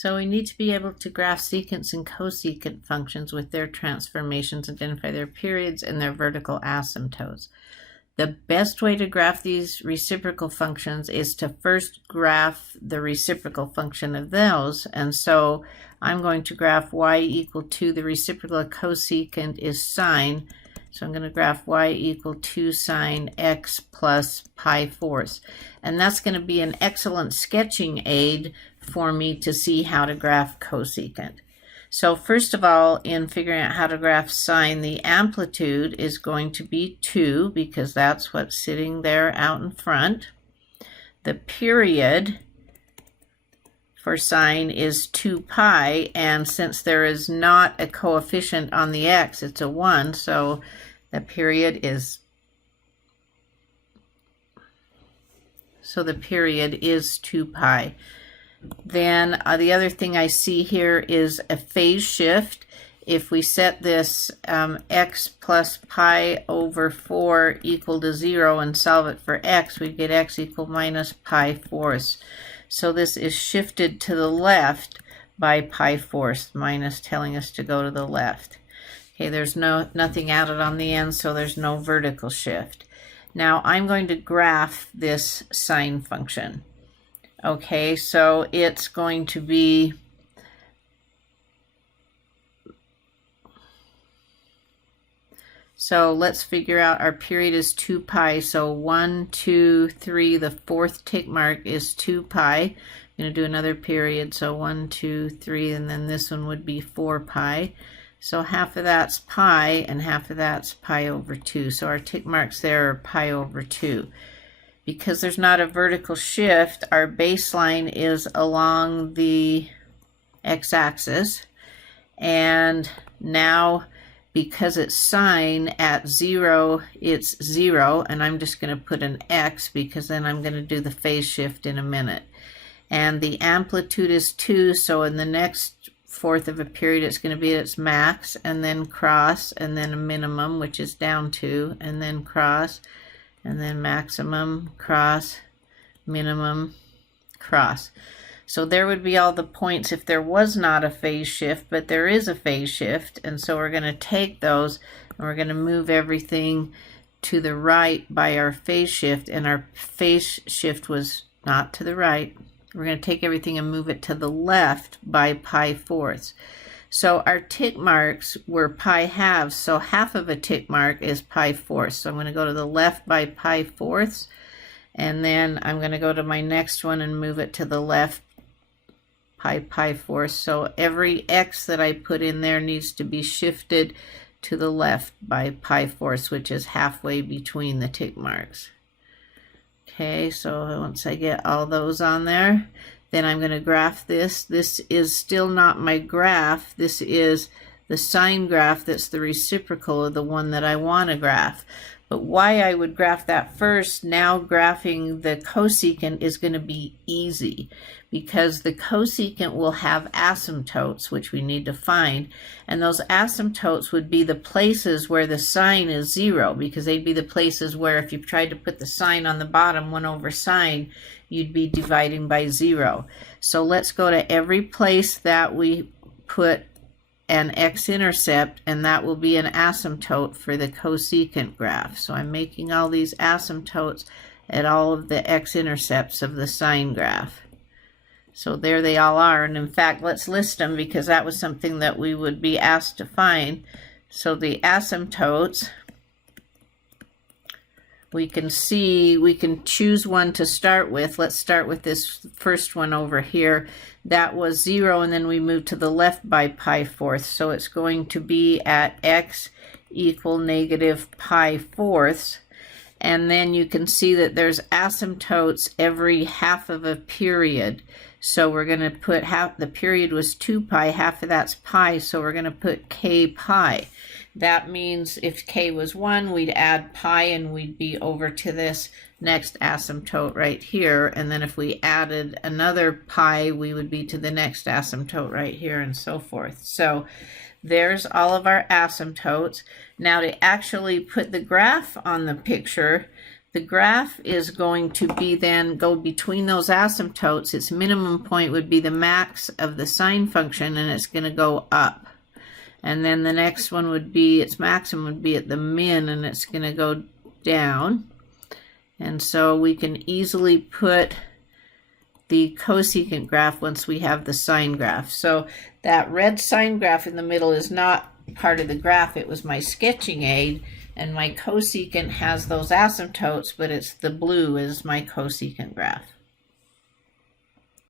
So we need to be able to graph secant and cosecant functions with their transformations, identify their periods and their vertical asymptotes. The best way to graph these reciprocal functions is to first graph the reciprocal function of those. And so I'm going to graph y equal to the reciprocal of cosecant is sine. So I'm going to graph y equal to sine x plus pi fourths. And that's going to be an excellent sketching aid for me to see how to graph cosecant. So first of all, in figuring out how to graph sine, the amplitude is going to be 2 because that's what's sitting there out in front. The period for sine is 2 pi, and since there is not a coefficient on the x, it's a 1, so the period is 2 pi. Then the other thing I see here is a phase shift. If we set this x plus pi over 4 equal to 0 and solve it for x, we get x equal minus pi fourths. So this is shifted to the left by pi fourths, minus telling us to go to the left. Okay, there's nothing added on the end, so there's no vertical shift. Now I'm going to graph this sine function. Okay, so it's going to be so let's figure out our period is 2 pi. So 1, 2, 3, the fourth tick mark is 2 pi. I'm going to do another period. So 1, 2, 3, and then this one would be 4 pi. So half of that's pi and half of that's pi over 2. So our tick marks there are pi over 2. Because there's not a vertical shift, our baseline is along the x-axis. And now, because it's sine at 0, it's 0. And I'm just going to put an x because then I'm going to do the phase shift in a minute. And the amplitude is 2, so in the next fourth of a period it's going to be at its max, and then cross, and then a minimum, which is down 2, and then cross, and then maximum, cross, minimum, cross. So there would be all the points if there was not a phase shift, but there is a phase shift, and so we're going to take those and we're going to move everything to the right by our phase shift, and our phase shift was not to the right. We're going to take everything and move it to the left by pi fourths. So our tick marks were pi halves, so half of a tick mark is pi fourths. So I'm going to go to the left by pi fourths, and then I'm going to go to my next one and move it to the left by pi fourths. So every x that I put in there needs to be shifted to the left by pi fourths, which is halfway between the tick marks. Okay, so once I get all those on there, then I'm going to graph this. This is still not my graph. This is the sine graph that's the reciprocal of the one that I want to graph. But why I would graph that first, now graphing the cosecant is going to be easy because the cosecant will have asymptotes, which we need to find. And those asymptotes would be the places where the sine is 0, because they'd be the places where if you tried to put the sine on the bottom, 1 over sine, you'd be dividing by 0. So let's go to every place that we put an x-intercept, and that will be an asymptote for the cosecant graph. So I'm making all these asymptotes at all of the x-intercepts of the sine graph. So there they all are, and in fact let's list them because that was something that we would be asked to find. So the asymptotes, we can see, we can choose one to start with. Let's start with this first one over here. That was 0, and then we move to the left by pi fourths. So it's going to be at x equal negative pi fourths. And then you can see that there's asymptotes every half of a period. So we're going to put half, the period was 2 pi, half of that's pi, so we're going to put k pi. That means if k was 1, we'd add pi and we'd be over to this next asymptote right here. And then if we added another pi, we would be to the next asymptote right here, and so forth. So there's all of our asymptotes. Now to actually put the graph on the picture, The graph is going to be then go between those asymptotes. Its minimum point would be the max of the sine function, and it's going to go up. And then the next one would be, its maximum would be at the min, and it's going to go down. And so we can easily put the cosecant graph once we have the sine graph. So that red sine graph in the middle is not part of the graph. It was my sketching aid, and my cosecant has those asymptotes, but it's the blue is my cosecant graph.